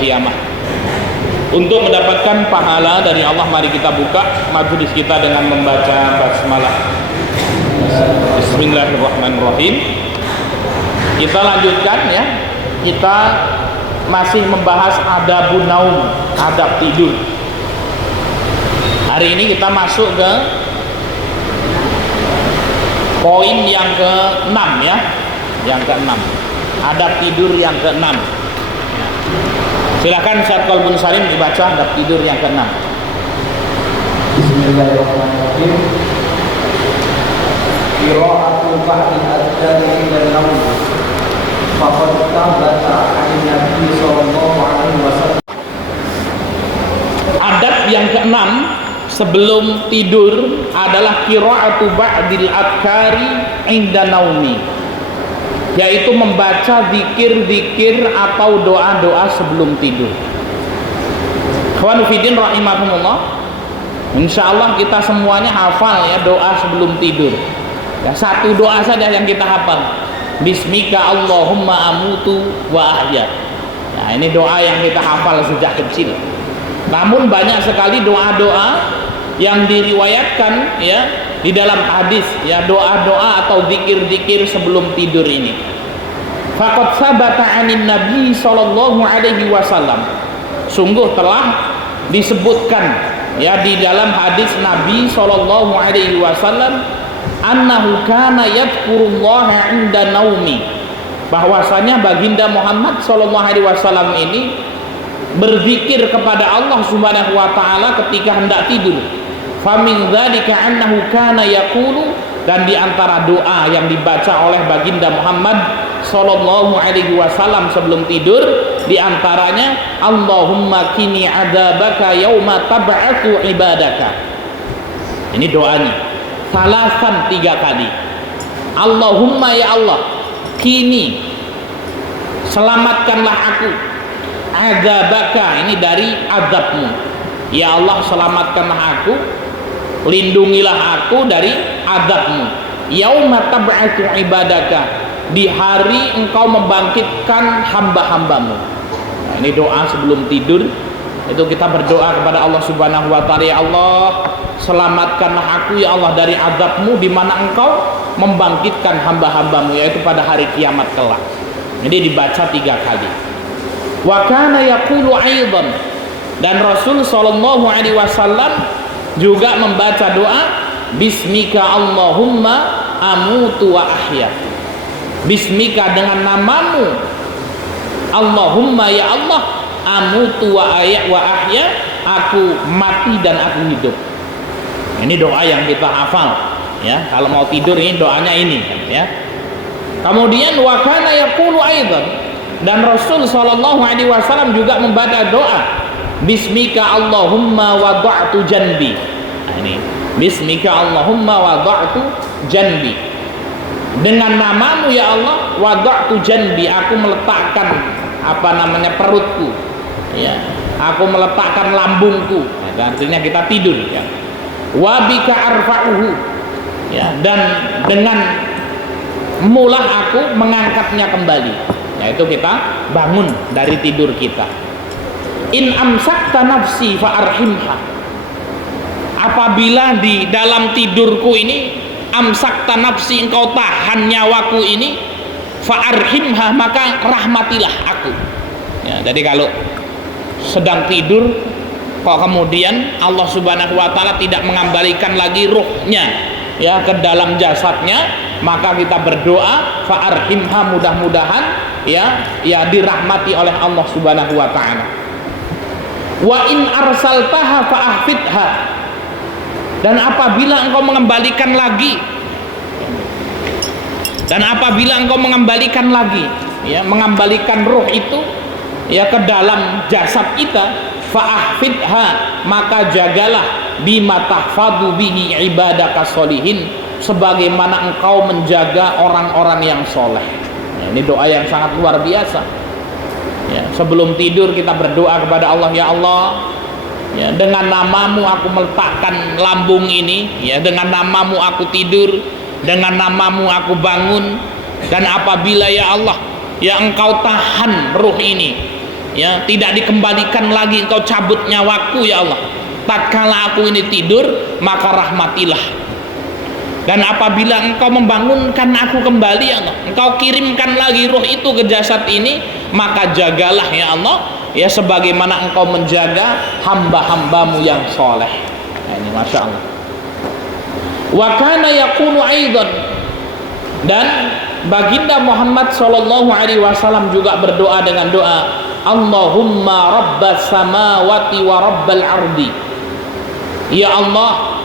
kiamat. Untuk mendapatkan pahala dari Allah, mari kita buka majelis kita dengan membaca basmalah. Bismillahirrahmanirrahim. Kita lanjutkan ya. Kita masih membahas adabun naum, adab tidur. Hari ini kita masuk ke poin yang ke-6 ya. Yang ke-6. Adab tidur yang ke-6. Silakan Ustaz Qalbun Salim dibaca adab tidur yang ke-6. Bismillahirrahmanirrahim. Qira'atu ba'dil adhani dan naum. Faqad thabata 'an Nabi sallallahu alaihi wasallam. Adab yang ke-6 sebelum tidur adalah qira'atu ba'dil adhari 'inda naumi, yaitu membaca zikir-zikir atau doa-doa sebelum tidur. Ikhwan fillah rahimakumullah, insyaallah kita semuanya hafal ya doa sebelum tidur ya. Satu doa saja yang kita hafal, bismika Allahumma amutu wa ahya. Nah, ini doa yang kita hafal sejak kecil. Namun banyak sekali doa-doa yang diriwayatkan ya di dalam hadis ya, doa-doa atau zikir-zikir sebelum tidur ini. Faqad sabata 'anin Nabi sallallahu alaihi wasallam. Sungguh telah disebutkan ya di dalam hadis Nabi sallallahu alaihi wasallam, annahu kana yadhkurullaha 'inda naumi, bahwasanya baginda Muhammad sallallahu alaihi wasallam ini berzikir kepada Allah Subhanahu wa taala ketika hendak tidur. Famin dzalika annahu kana yaqulu, dan di antara doa yang dibaca oleh baginda Muhammad sallallahu alaihi wasallam sebelum tidur di antaranya Allahumma qini adzabaka yauma tab'atsu ibadaka. Ini doanya salasan 3 kali. Allahumma ya Allah, qini selamatkanlah aku, adzabaka ini dari azabmu. Ya Allah, selamatkanlah aku, lindungilah aku dari azabmu. Yauma tab'atsu ibadaka, di hari engkau membangkitkan hamba-hambamu. Nah, ini doa sebelum tidur. Itu kita berdoa kepada Allah Subhanahu wa taala, ya Allah, selamatkanlah aku ya Allah dari azabmu di mana engkau membangkitkan hamba-hambamu, yaitu pada hari kiamat kelak. Jadi dibaca 3 kali. Wa kana yaqulu aidan, dan Rasul sallallahu alaihi wasallam juga membaca doa bismika Allahumma amutu wa ahya. Bismika dengan namamu Allahumma ya Allah, amutu wa ahya, aku mati dan aku hidup. Ini doa yang kita hafal ya. Kalau mau tidur ini doanya ini ya. Kemudian wa kana yaqulu aidan, dan Rasul sallallahu alaihi wasallam juga membaca doa bismika Allahumma wada'tu janbi. Nah, ini bismika Allahumma wada'tu janbi, dengan namamu ya Allah, wada'tu janbi, aku meletakkan perutku ya, aku meletakkan lambungku. Nah, artinya kita tidur ya. Wa bika arfa'uhu ya, dan dengan mulah aku mengangkatnya kembali, yaitu kita bangun dari tidur kita. In amsakta nafsi fa arhimha, apabila di dalam tidurku ini amsakta nafsi, engkau tahan nyawaku ini, fa arhimha, maka rahmatilah aku ya. Jadi kalau sedang tidur kok kemudian Allah Subhanahu wa taala tidak mengembalikan lagi ruhnya ya ke dalam jasadnya, maka kita berdoa fa arhimha, mudah-mudahan ya dirahmati oleh Allah Subhanahu wa taala. Wa in arsaltaha fa ahfidha, dan apabila engkau mengembalikan lagi, ya, mengembalikan ruh itu ya ke dalam jasad kita, fa'ahfidha, maka jagalah bima tahfadu bihi ibadaka solihin, sebagaimana engkau menjaga orang-orang yang soleh. Ya, ini doa yang sangat luar biasa ya. Sebelum tidur kita berdoa kepada Allah, ya Allah ya, dengan namamu aku meletakkan lambung ini ya, dengan namamu aku tidur, dengan namamu aku bangun, dan apabila ya Allah ya engkau tahan ruh ini ya, tidak dikembalikan lagi, engkau cabut nyawaku ya Allah. Tatkala aku ini tidur, maka rahmatilah. Dan apabila engkau membangunkan aku kembali ya Allah, engkau kirimkan lagi roh itu ke jasad ini, maka jagalah ya Allah, ya sebagaimana engkau menjaga hamba-hambamu yang soleh. Nah, ini Masya Allah. Wa kana yaqulu aidan, dan baginda Muhammad sallallahu alaihi wasallam juga berdoa dengan doa, Allahumma rabbas samawati wa rabbal ardi. Ya Allah,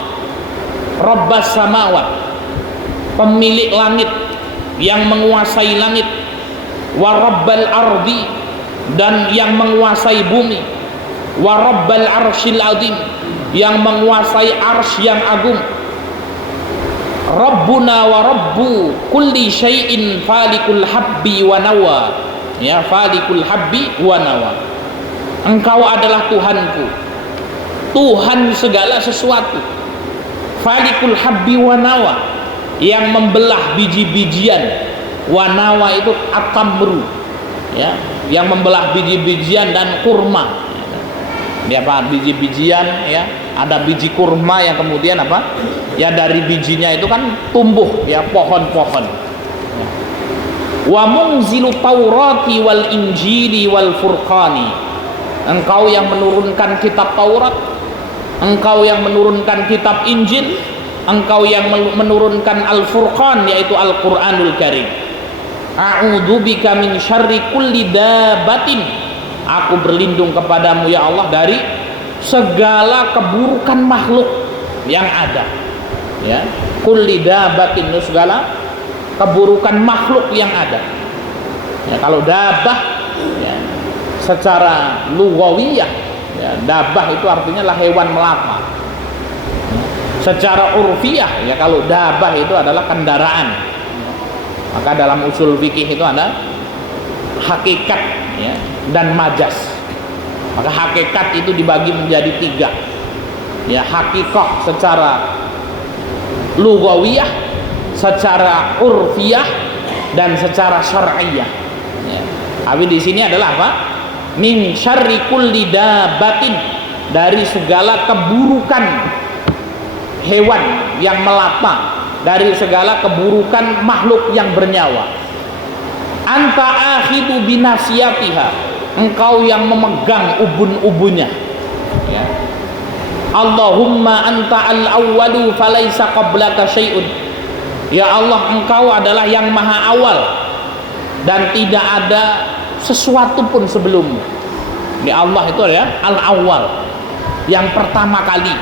rabbas samawat, pemilik langit, yang menguasai langit, wa rabbal ardi, dan yang menguasai bumi, wa rabbal arsyil azim, yang menguasai arsy yang agung. Rabbuna wa rabbu kulli syai'in falikul habbi wa nawa. Ya, falikul habbi wa nawa. Engkau adalah Tuhanku, Tuhan segala sesuatu. Falikul habbi wa nawa, yang membelah biji-bijian. Wa nawa itu atamru, ya, yang membelah biji-bijian dan kurma. Ya, apa biji-bijian, ya, ada biji kurma yang kemudian apa? Ya, dari bijinya itu kan tumbuh ya pohon-pohon. Ya. Wa munzilu Taurati wal Injili wal Furqani. Engkau yang menurunkan kitab Taurat, engkau yang menurunkan kitab Injil, engkau yang menurunkan Al-Furqan, yaitu Al-Qur'anul Karim. A'udzubika min syarri kulli dabatin. Aku berlindung kepadamu ya Allah dari segala keburukan makhluk yang ada. Ya, kulli dabatin, segala keburukan makhluk yang ada. Ya, kalau dabah ya, secara lughawiyah, ya, dabah itu artinya lah hewan melata. Secara urfiyah, ya, kalau dabah itu adalah kendaraan. Maka dalam usul fikih itu ada hakikat, ya, dan majas. Maka hakikat itu dibagi menjadi 3. Ya, hakikah secara lughawiyah, secara urfiyah, dan secara syar'iyah. Ya. Tapi di sini adalah apa? Min syarri kulli dabatin, dari segala keburukan hewan yang melata, dari segala keburukan makhluk yang bernyawa. Anta akhidu binasiyatiha, engkau yang memegang ubun-ubunnya. Ya. Allahumma anta al-awwalu falaysa qablaka syai'un. Ya Allah, engkau adalah yang maha awal dan tidak ada sesuatu pun sebelumnya. Ya Allah itu ya al-awwal, yang pertama kali,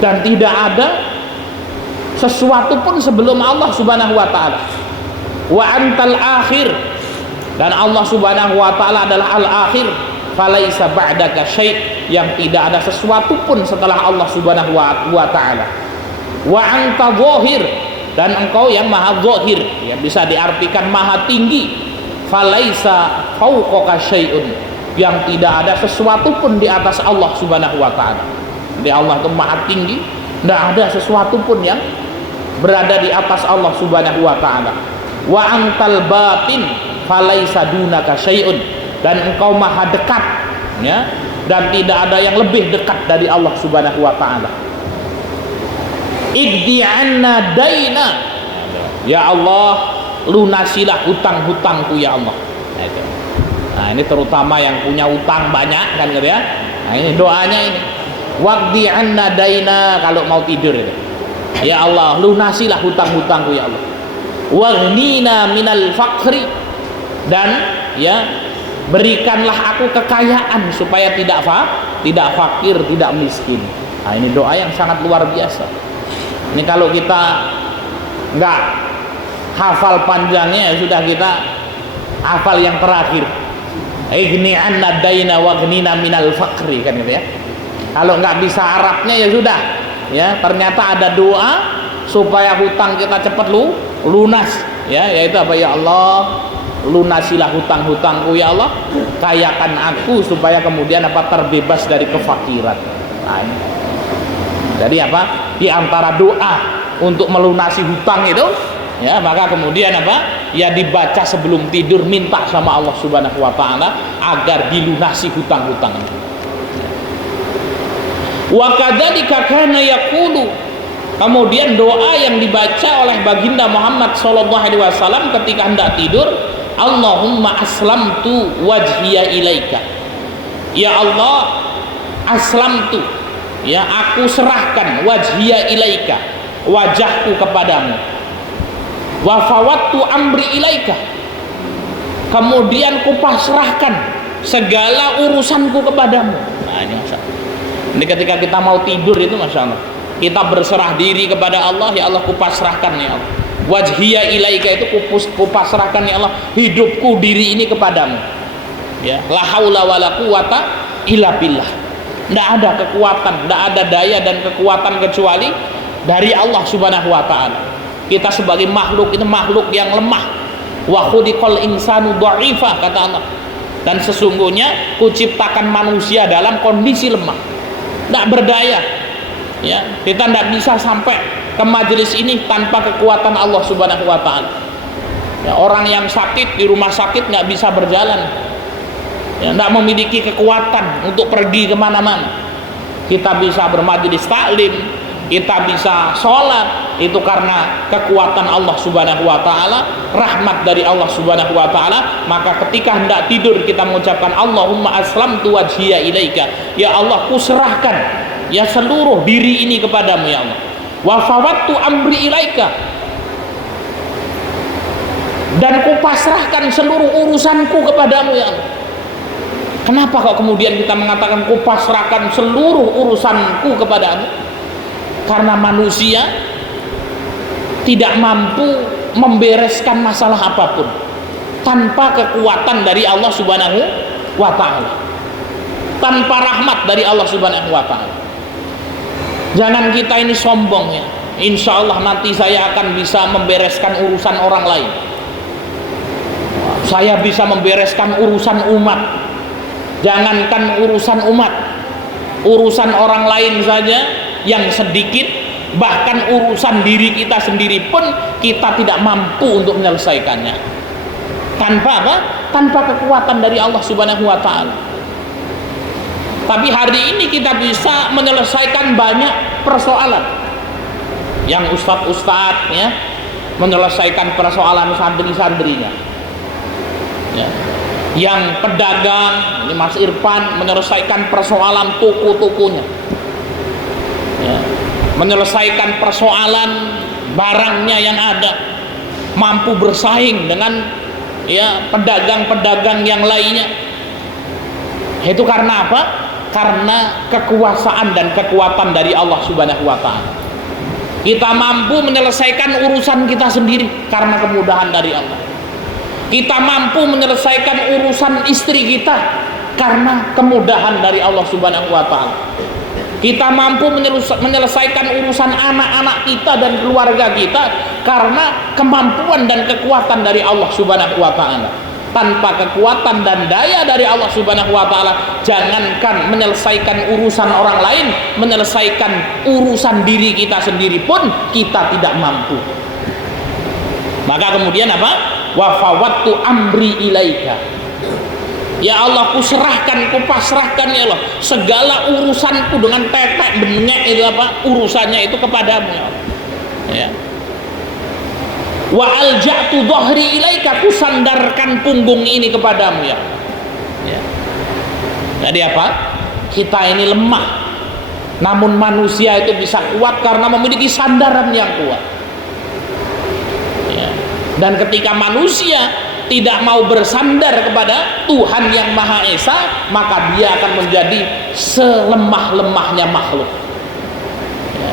dan tidak ada sesuatu pun sebelum Allah Subhanahu wa taala. Wa antal akhir, dan Allah Subhanahu wa taala adalah al-akhir, falaisa ba'daka syai', yang tidak ada sesuatu pun setelah Allah Subhanahu wa taala. Wa anta zahir, dan engkau yang maha zahir, ya, bisa diartikan maha tinggi. Falaisa fauqaka syai'un, yang tidak ada sesuatu pun di atas Allah Subhanahu wa taala. Jadi Allah itu maha tinggi, tidak ada sesuatu pun yang berada di atas Allah Subhanahu wa taala. Wa antal batin falaisa dunaka syai'un, dan engkau maha dekat, ya, dan tidak ada yang lebih dekat dari Allah Subhanahu wa taala. Igdi anna daina, ya Allah, lunasilah hutang-hutangku ya Allah. Nah, itu. Nah, ini terutama yang punya utang banyak kan gitu ya. Nah, ini doanya ini. Waqdi anna daina, kalau mau tidur itu. Ya Allah, lunasilah hutang-hutangku ya Allah. Waghnina minal faqri, dan ya, berikanlah aku kekayaan supaya tidak fakir, tidak miskin. Nah, ini doa yang sangat luar biasa. Ini kalau kita nggak hafal panjangnya, ya sudah kita hafal yang terakhir. Igni anna daina waghnina minal faqri, kan gitu ya. Kalau nggak bisa Arabnya ya sudah, ya, ternyata ada doa supaya hutang kita cepat lunas, ya, yaitu apa? Ya Allah, lunasilah hutang-hutangku ya Allah, kayakan aku supaya kemudian apa? Terbebas dari kefakiran. Nah, ini. Jadi apa? Di antara doa untuk melunasi hutang itu, ya, maka kemudian apa? ya dibaca sebelum tidur, minta sama Allah Subhanahu wa taala agar dilunasi hutang-hutang. Wa kadzalika kana yaqulu, kemudian doa yang dibaca oleh baginda Muhammad sallallahu alaihi wasallam ketika hendak tidur, Allahumma aslamtu wajhiya ilaika. Ya Allah, aslamtu, ya aku serahkan wajhiya ilaika, wajahku kepadamu. Wa fawattu amri ilaika, kemudian kupasrahkan segala urusanku kepadamu. Nah ini masalah. Ini ketika kita mau tidur itu masya Allah, kita berserah diri kepada Allah. Ya Allah, kupasrahkan ya Allah, wajhiya ilaika, itu kupasrahkan ya Allah hidupku, diri ini kepadamu. Ya, la haula wala quwata illa billah. Tidak ada kekuatan, tidak ada daya dan kekuatan kecuali dari Allah Subhanahu wa taala. Kita sebagai makhluk itu makhluk yang lemah. Wa khuliqal insanu dha'ifa, kata Allah. Dan sesungguhnya kuciptakan manusia dalam kondisi lemah, tidak berdaya. Ya, kita tidak bisa sampai ke majelis ini tanpa kekuatan Allah Subhanahu wa taala. Ya, orang yang sakit di rumah sakit nggak bisa berjalan, ya, tidak memiliki kekuatan untuk pergi kemana-mana. Kita bisa bermajelis taklim, kita bisa sholat, itu karena kekuatan Allah Subhanahu wa taala, rahmat dari Allah Subhanahu wa taala. Maka ketika hendak tidur kita mengucapkan Allahumma aslamtu wajhiya ilaika, ya Allah kuserahkan ya seluruh diri ini kepadamu ya Allah. Wa fawattu amri ilaika, dan kupasrahkan seluruh urusanku kepadamu ya Allah. Kenapa kok kemudian kita mengatakan kupasrahkan seluruh urusanku kepadamu? Karena manusia tidak mampu membereskan masalah apapun tanpa kekuatan dari Allah Subhanahu wa taala, tanpa rahmat dari Allah Subhanahu wa taala. Jangan kita ini sombong ya, insya Allah nanti saya akan bisa membereskan urusan orang lain, saya bisa membereskan urusan umat. Jangankan urusan umat, urusan orang lain saja yang sedikit, bahkan urusan diri kita sendiri pun kita tidak mampu untuk menyelesaikannya. Tanpa apa? Tanpa kekuatan dari Allah Subhanahu wa taala. Tapi hari ini kita bisa menyelesaikan banyak persoalan. Yang ustadz-ustadz ya menyelesaikan persoalan santri-santrinya. Ya. Yang pedagang, ini Mas Irfan menyelesaikan persoalan toko-tokonya. Ya, menyelesaikan persoalan barangnya yang ada, mampu bersaing dengan ya pedagang-pedagang yang lainnya. Itu karena apa? Karena kekuasaan dan kekuatan dari Allah Subhanahu wa taala. Kita mampu menyelesaikan urusan kita sendiri karena kemudahan dari Allah. Kita mampu menyelesaikan urusan istri kita karena kemudahan dari Allah Subhanahu wa taala. Kita mampu menyelesaikan urusan anak-anak kita dan keluarga kita karena kemampuan dan kekuatan dari Allah Subhanahu wa taala. Tanpa kekuatan dan daya dari Allah Subhanahu wa taala, jangankan menyelesaikan urusan orang lain, menyelesaikan urusan diri kita sendiri pun kita tidak mampu. Maka kemudian apa? Wa fawattu amri ilaika. Ya Allah, kuserahkan, kupasrahkan ya Allah segala urusanku dengan tetek bengek itu apa? Urusannya itu kepadamu ya Allah. Ya. Wa alja'tu dhahri ilaika, kusandarkan punggung ini kepadamu ya. Ya. Jadi apa? Kita ini lemah. Namun manusia itu bisa kuat karena memiliki sandaran yang kuat. Ya. Dan ketika manusia tidak mau bersandar kepada Tuhan yang Maha Esa, maka dia akan menjadi selemah-lemahnya makhluk. Ya.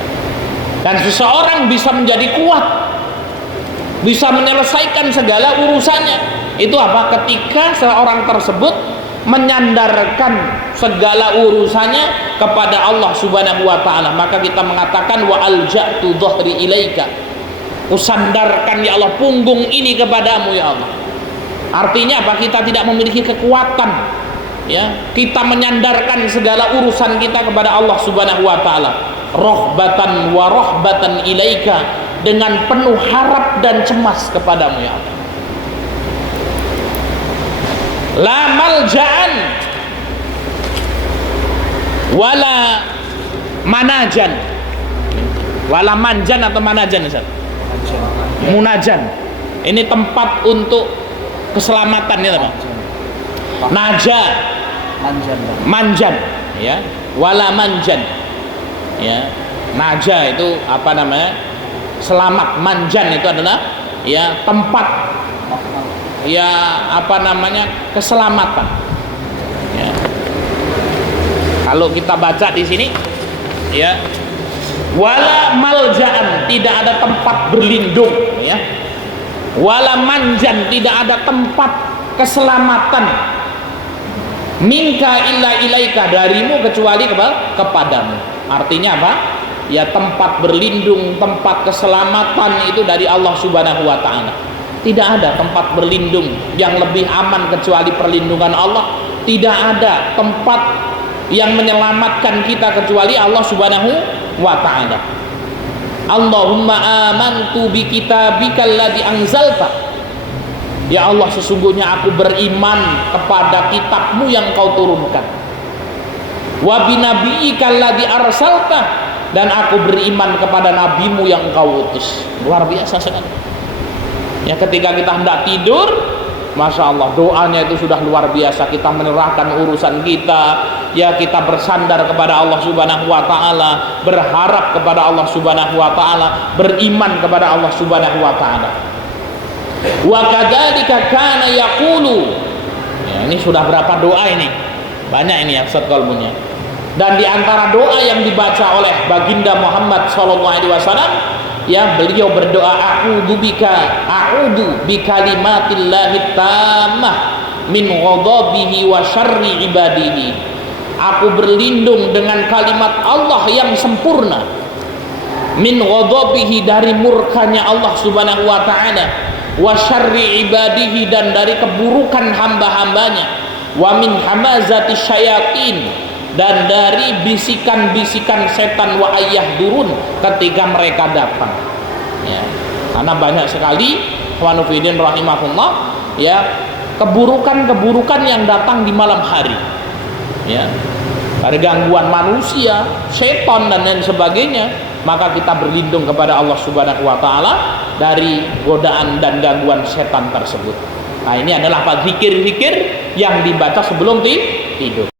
Dan seseorang bisa menjadi kuat, bisa menyelesaikan segala urusannya. Itu apa? Ketika seorang tersebut menyandarkan segala urusannya kepada Allah Subhanahu wa taala. Maka kita mengatakan wa alja'tu dhahri ilaika, kusandarkan ya Allah punggung ini kepadamu ya Allah. Artinya apa? Kita tidak memiliki kekuatan ya, kita menyandarkan segala urusan kita kepada Allah Subhanahu wa taala, rahbatan wa rahbatan ilaika, dengan penuh harap dan cemas kepadamu ya Allah. la malja'an wala manajan. Wala manjan atau manajan, Ustaz? Munajan. Ini tempat untuk keselamatan ya, Pak. Naja, manjan, ya. Wala manjan. Ya. Naja itu apa namanya? Selamat. Manjan itu adalah ya tempat ya apa namanya? Keselamatan. Ya. Kalau kita baca di sini ya, wala malja'an, tidak ada tempat berlindung ya. Wala manjan, tidak ada tempat keselamatan. Minka illa ilaika, darimu kecuali kepadamu. Artinya apa? Ya tempat berlindung, tempat keselamatan itu dari Allah Subhanahu wa taala. Tidak ada tempat berlindung yang lebih aman kecuali perlindungan Allah. Tidak ada tempat yang menyelamatkan kita kecuali Allah Subhanahu wa ta'ala. Allahumma amantu bi kitabikal ladzi anzalta. Ya Allah, sesungguhnya aku beriman kepada kitabmu yang kau turunkan. Wa bi nabiyyikal ladzi arsalta, dan aku beriman kepada nabimu yang kau utus. Luar biasa sekali. Ya, ketika kita hendak tidur, Masya Allah, doanya itu sudah luar biasa. Kita menyerahkan urusan kita, ya kita bersandar kepada Allah Subhanahu wa ta'ala, berharap kepada Allah Subhanahu wa ta'ala, beriman kepada Allah Subhanahu wa ta'ala. Wa kadzalika kana yaqulu. Ya, ini sudah berapa doa ini? Banyak ini ya Ustaz kalbunya. Dan di antara doa yang dibaca oleh baginda Muhammad sallallahu alaihi wasallam, ya beliau berdoa, a'udzu bi kalimatillahi tammah min ghadabihi wa syarri ibadihi. Aku berlindung dengan kalimat Allah yang sempurna, min ghadabihi, dari murkanya Allah Subhanahu wa taala, wa syarri ibadihi, dan dari keburukan hamba-hambanya, wa min hamazati syayatin, dan dari bisikan-bisikan setan, wa ayahdurun, ketika mereka datang. Ya, karena banyak sekali wanufidin rahimahullah ya keburukan-keburukan yang datang di malam hari. Ya, dari gangguan manusia, setan dan lain sebagainya, maka kita berlindung kepada Allah Subhanahu wa taala dari godaan dan gangguan setan tersebut. Nah, ini adalah zikir-zikir yang dibaca sebelum tidur.